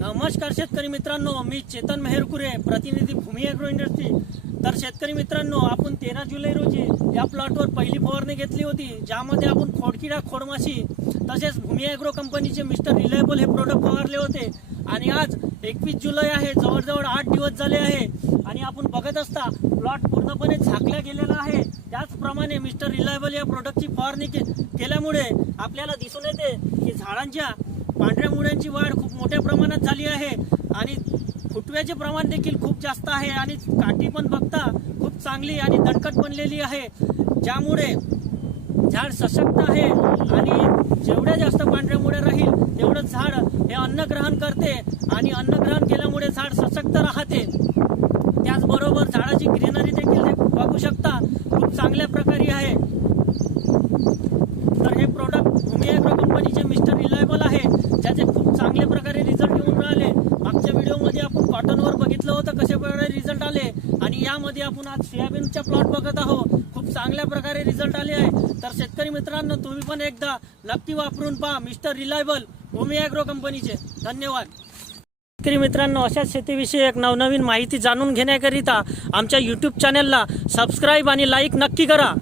नमस्कार शेतकरी मित्रांनो, मी चेतन मेहरकुरे, प्रतिनिधी भूमी ॲग्रो इंडस्ट्री। तर शेतकरी मित्रांनो, आपण 13 जुलै रोजी या प्लॉटवर पहिली फवारणी घेतली होती, ज्यामध्ये आपण खोडकिडा, खोडमाशी तसेच भूमी ॲग्रो कंपनीचे मिस्टर रिलायबल हे प्रोडक्ट फवारले होते। आणि आज 21 जुलै आहे, जवळजवळ 8 दिवस झाले आहे आणि आपण बघत असता प्लॉट पूर्णपणे झाकला गेलेला आहे। त्याचप्रमाणे मिस्टर रिलायबल या प्रोडक्टची फवारणी केल्यामुळे आपल्याला दिसून येते की झाडांच्या पांढऱ्या मुळ्यांची वाढ खूप मोठ्या प्रमाणात झाली आहे आणि फुटव्याचे प्रमाण देखील खूप जास्त आहे आणि काठी पण बघता खूप चांगली आणि दणकट बनलेली आहे, ज्यामुळे झाड सशक्त आहे आणि जेवढ्या जास्त पांढऱ्या मुळ्या राहील तेवढं झाड हे अन्न ग्रहण करते आणि अन्न ग्रहण केल्यामुळे झाड सशक्त राहते। त्याचबरोबर झाडाची ग्रीनरी देखील बघू शकता खूप चांगल्या प्रकारे आहे। तर हे प्रोडक्ट भूमी ॲग्रो कंपनीचे मिस्टर रिलायबल आहे, ज्याचे खूप चांगल्या प्रकारे रिझल्ट येऊन राहिले। मागच्या व्हिडिओमध्ये आपण कॉटनवर बघितलं होतं कशा प्रकारे रिझल्ट आले आणि यामध्ये आपण आज सोयाबीनचा प्लॉट बघत आहोत, खूप चांगल्या प्रकारे रिझल्ट आले आहे। तर शेतकरी मित्रांनो, तुम्ही पण एकदा नक्की वापरून पहा मिस्टर रिलायबल भूमी ॲग्रो कंपनीचे। धन्यवाद। शेतकरी मित्रांनो, अशाच शेतीविषयक नवनवीन माहिती जाणून घेण्याकरिता आमच्या YouTube चॅनलला सबस्क्राईब आणि लाईक नक्की करा।